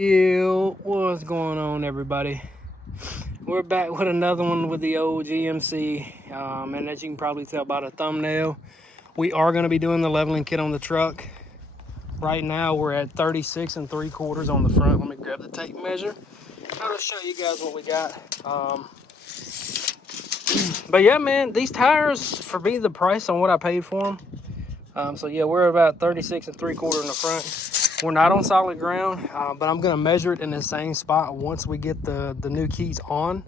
Yo, what's going on, everybody? We're back with another one with the old GMC, and as you can probably tell by the thumbnail, we are going to be doing the leveling kit on the truck. Right now we're at 36 3/4 on the front. Let me grab the tape measure. I'll show you guys what we got. But yeah, man, these tires, for me, the price on what I paid for them. So yeah, we're about 36 3/4 in the front. We're not on solid ground, but I'm gonna measure it in the same spot once we get the new keys on.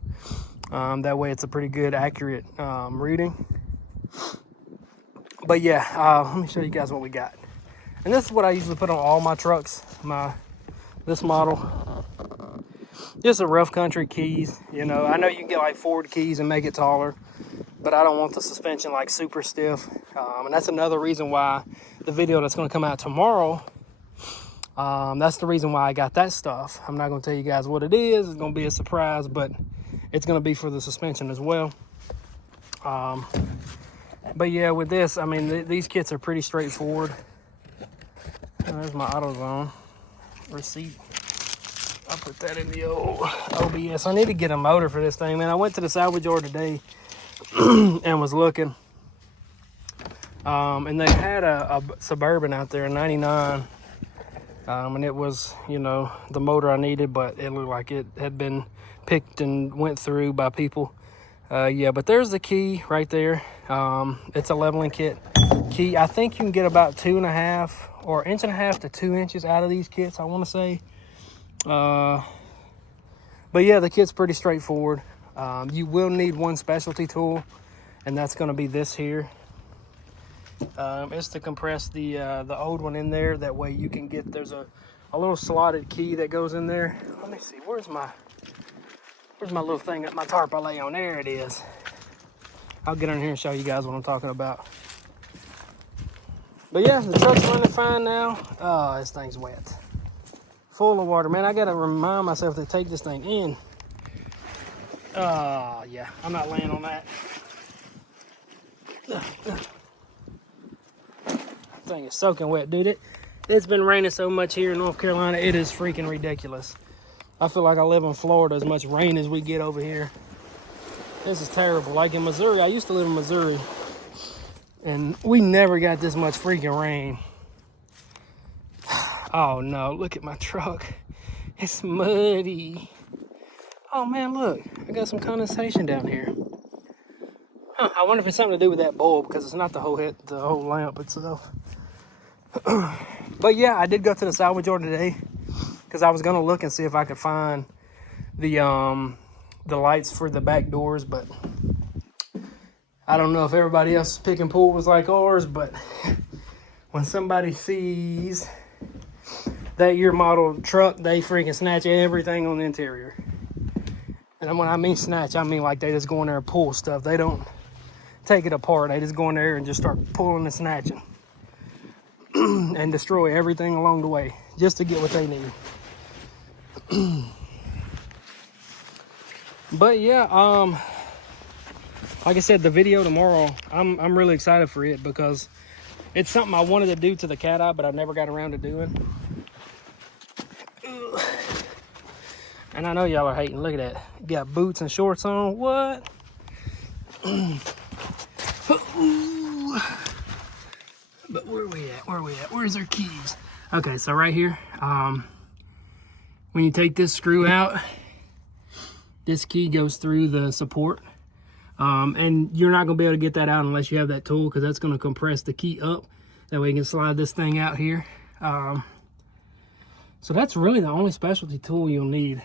That way it's a pretty good, accurate reading. But yeah, let me show you guys what we got. And this is what I usually put on all my trucks, this model. Just a rough country keys. You know, I know you can get like Ford keys and make it taller, but I don't want the suspension like super stiff. And that's another reason why the video that's gonna come out tomorrow, that's the reason why I got that stuff. I'm not going to tell you guys what it is. It's going to be a surprise, but it's going to be for the suspension as well. But yeah, with this, I mean, these kits are pretty straightforward. There's my AutoZone receipt. I'll put that in the old OBS. I need to get a motor for this thing, man. I went to the salvage yard today and was looking. And they had a Suburban out there, a 99. And it was, you know, the motor I needed, but it looked like it had been picked and went through by people. Yeah, but there's the key right there. It's a leveling kit key. I think you can get about 2.5 or 1.5 to 2 inches out of these kits, I want to say. But yeah, the kit's pretty straightforward. You will need one specialty tool, and that's going to be this here. It's to compress the old one in there. That way you can get, there's a little slotted key that goes in there. Let me see, where's my little thing that my tarp I lay on? There it is. I'll get in here and show you guys what I'm talking about. But yeah, the truck's running fine now. Oh, this thing's wet, full of water, man. I gotta remind myself to take this thing in. Yeah, I'm not laying on that. Thing is soaking wet, dude. It's been raining so much here in North Carolina, it is freaking ridiculous. I feel like I live in Florida, as much rain as we get over here. This is terrible. Like in Missouri, I used to live in Missouri, and we never got this much freaking rain. Oh no, look at my truck. It's muddy. Oh man, look, I got some condensation down here. I wonder if it's something to do with that bulb, because it's not the whole lamp itself. But yeah, I did go to the salvage yard today because I was gonna look and see if I could find the lights for the back doors, but I don't know if everybody else's pick and pull was like ours. But when somebody sees that year model truck, they freaking snatch everything on the interior. And when I mean snatch, I mean like they just go in there and pull stuff. They don't take it apart. They just go in there and just start pulling and snatching and destroy everything along the way just to get what they need. But yeah, like I said, the video tomorrow, I'm really excited for it because it's something I wanted to do to the cat eye, but I never got around to doing. And I know y'all are hating. Look at that. You got boots and shorts on. What? But where are we at? Where's our keys? Okay, so right here, when you take this screw out, this key goes through the support. And you're not gonna be able to get that out unless you have that tool, because that's gonna compress the key up. That way you can slide this thing out here. So that's really the only specialty tool you'll need.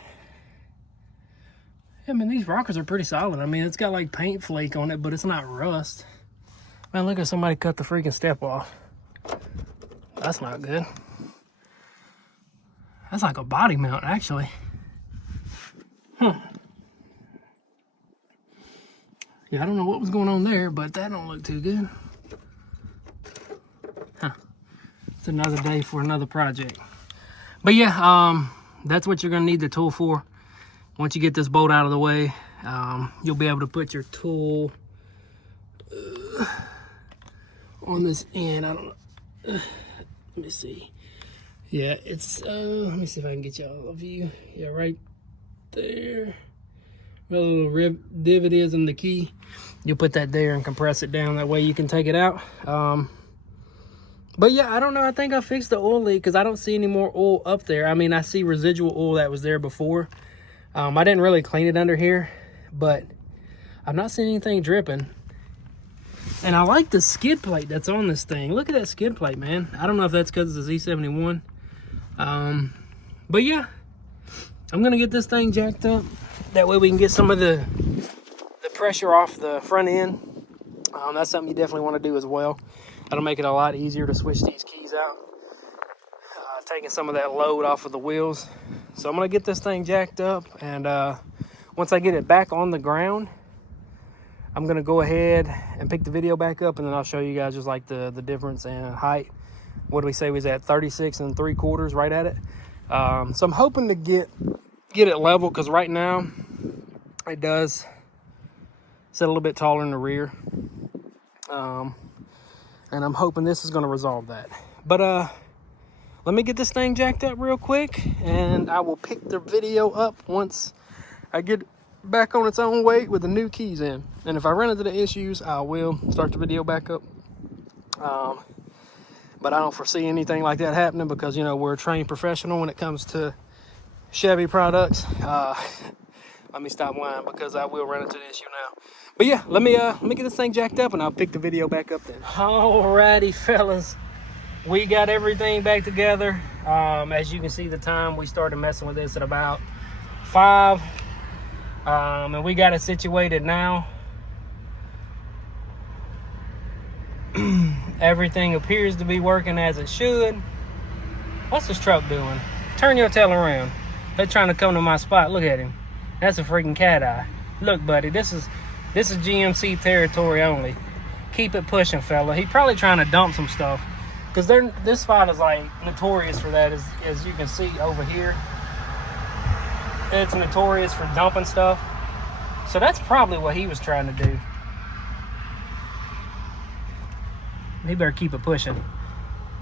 I mean, these rockers are pretty solid. I mean, it's got like paint flake on it, but it's not rust. Man, look at somebody cut the freaking step off. That's not good. That's like a body mount, actually. Yeah, I don't know what was going on there, but that don't look too good. It's another day for another project. But yeah, that's what you're gonna need the tool for. Once you get this bolt out of the way, you'll be able to put your tool on this end. I don't know. Let me see. Yeah, it's, let me see if I can get y'all a view. Yeah, right there. Where the little divot is in the key. You'll put that there and compress it down. That way you can take it out. But yeah, I don't know. I think I fixed the oil leak because I don't see any more oil up there. I mean, I see residual oil that was there before. I didn't really clean it under here, but I'm not seeing anything dripping. And I like the skid plate that's on this thing. Look at that skid plate, man. I don't know if that's because it's a Z71. But yeah, I'm gonna get this thing jacked up. That way we can get some of the pressure off the front end. That's something you definitely want to do as well. That'll make it a lot easier to switch these keys out. Taking some of that load off of the wheels. So I'm gonna get this thing jacked up, and once I get it back on the ground, I'm gonna go ahead and pick the video back up, and then I'll show you guys just like the difference in height. What do we say we was at? 36 3/4, right at it. So I'm hoping to get it level, because right now it does sit a little bit taller in the rear. And I'm hoping this is gonna resolve that. But let me get this thing jacked up real quick, and I will pick the video up once I get back on its own weight with the new keys in. And if I run into the issues, I will start the video back up. But I don't foresee anything like that happening because, you know, we're a trained professional when it comes to Chevy products. Let me stop whining because I will run into the issue now. But yeah, let me get this thing jacked up, and I'll pick the video back up then. Alrighty, fellas. We got everything back together. As you can see, the time we started messing with this at about 5. And we got it situated now. Everything appears to be working as it should. What's this truck doing? Turn your tail around. They're trying to come to my spot. Look at him. That's a freaking cat eye. Look, buddy, this is GMC territory only. Keep it pushing, fella. He probably trying to dump some stuff, because this spot is like notorious for that. As you can see over here, it's notorious for dumping stuff. So that's probably what he was trying to do. He better keep it pushing.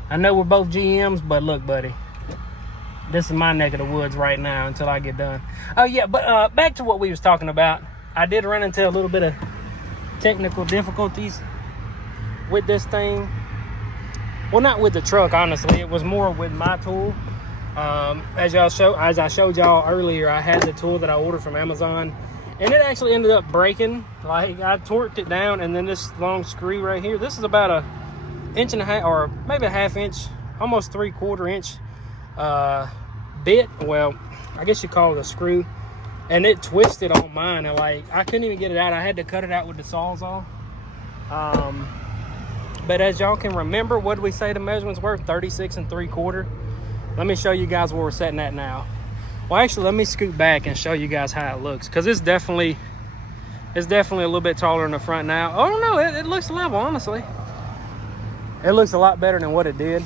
I know we're both GMs, but look, buddy, this is my neck of the woods right now until I get done. Oh yeah, but back to what we was talking about. I did run into a little bit of technical difficulties with this thing. Well, not with the truck, honestly. It was more with my tool. As I showed y'all earlier, I had the tool that I ordered from Amazon, and it actually ended up breaking. Like, I torqued it down, and then this long screw right here, this is about a 1.5 inches, or maybe a 1/2 inch, almost 3/4 inch bit. Well, I guess you call it a screw. And it twisted on mine, and like, I couldn't even get it out. I had to cut it out with the Sawzall. But as y'all can remember, what did we say the measurements were? 36 3/4. Let me show you guys where we're setting at now. Well, actually, let me scoot back and show you guys how it looks, because it's definitely a little bit taller in the front now. Oh no, it looks level, honestly. It looks a lot better than what it did.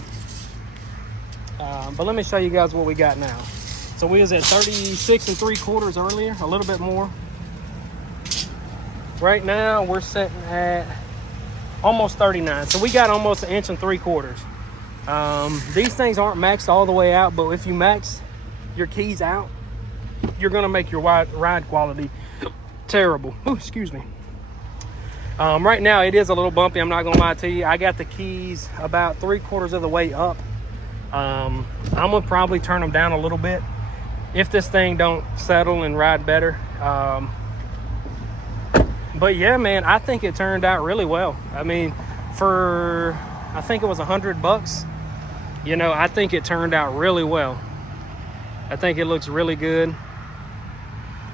But let me show you guys what we got now. So we was at 36 3/4 earlier, a little bit more. Right now we're sitting at almost 39. So we got almost 1 3/4 inches. These things aren't maxed all the way out, but if you max your keys out, you're gonna make your ride quality terrible. Ooh, excuse me. Right now it is a little bumpy, I'm not gonna lie to you. I got the keys about 3/4 of the way up. I'm gonna probably turn them down a little bit if this thing don't settle and ride better. But yeah, man, I think it turned out really well. I mean, I think it was $100, you know, I think it turned out really well. I think it looks really good.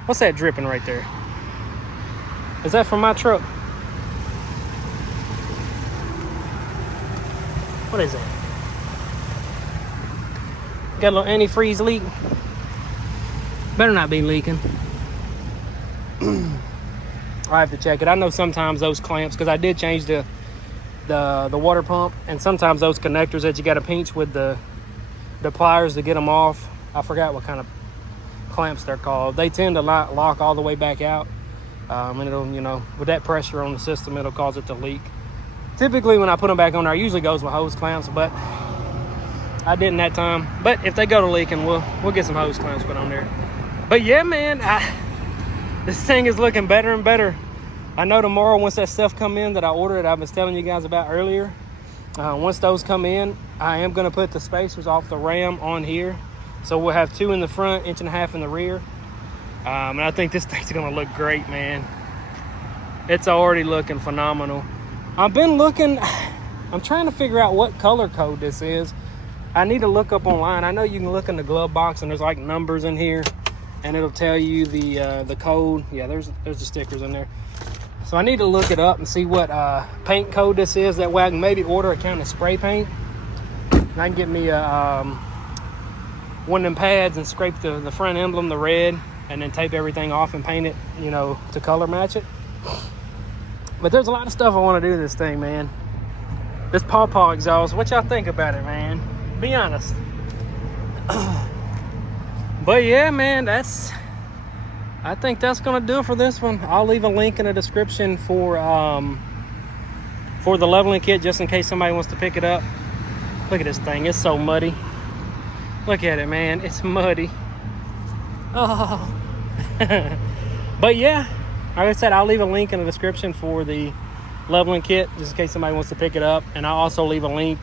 What's that dripping right there? Is that from my truck? What is that? Got a little antifreeze leak. Better not be leaking. I have to check it. I know sometimes those clamps, because I did change the water pump, and sometimes those connectors that you got to pinch with the pliers to get them off, I forgot what kind of clamps they're called. They tend to lock all the way back out, and it'll, you know, with that pressure on the system, it'll cause it to leak. Typically when I put them back on there, I usually goes with hose clamps, but I didn't that time. But if they go to leaking, we'll get some hose clamps put on there. But yeah, man, this thing is looking better and better. I know tomorrow, once that stuff come in that I ordered, I was telling you guys about earlier, once those come in, I am going to put the spacers off the ram on here. So we'll have 2 in the front, 1.5 inches in the rear. And I think this thing's going to look great, man. It's already looking phenomenal. I've been looking, I'm trying to figure out what color code this is. I need to look up online. I know you can look in the glove box and there's like numbers in here and it'll tell you the code. Yeah, there's the stickers in there. So I need to look it up and see what paint code this is. That way I can maybe order a can of spray paint. And I can get me one of them pads and scrape the front emblem, the red, and then tape everything off and paint it, you know, to color match it. But there's a lot of stuff I want to do to this thing, man. This pawpaw exhaust, what y'all think about it, man? Be honest. But yeah, man, I think that's gonna do it for this one. I'll leave a link in the description for the leveling kit, just in case somebody wants to pick it up. Look at this thing, it's so muddy. Look at it, man, it's muddy. Oh. But yeah, like I said, I'll leave a link in the description for the leveling kit, just in case somebody wants to pick it up. And I'll also leave a link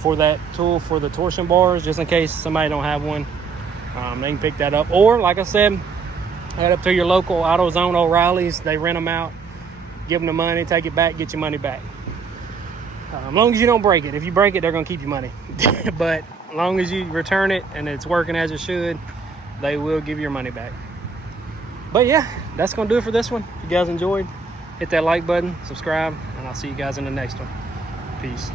for that tool for the torsion bars, just in case somebody don't have one. They can pick that up. Or, like I said, head up to your local AutoZone O'Reilly's. They rent them out, give them the money, take it back, get your money back. As long as you don't break it. If you break it, they're going to keep your money. But as long as you return it and it's working as it should, they will give your money back. But yeah, that's going to do it for this one. If you guys enjoyed, hit that like button, subscribe, and I'll see you guys in the next one. Peace.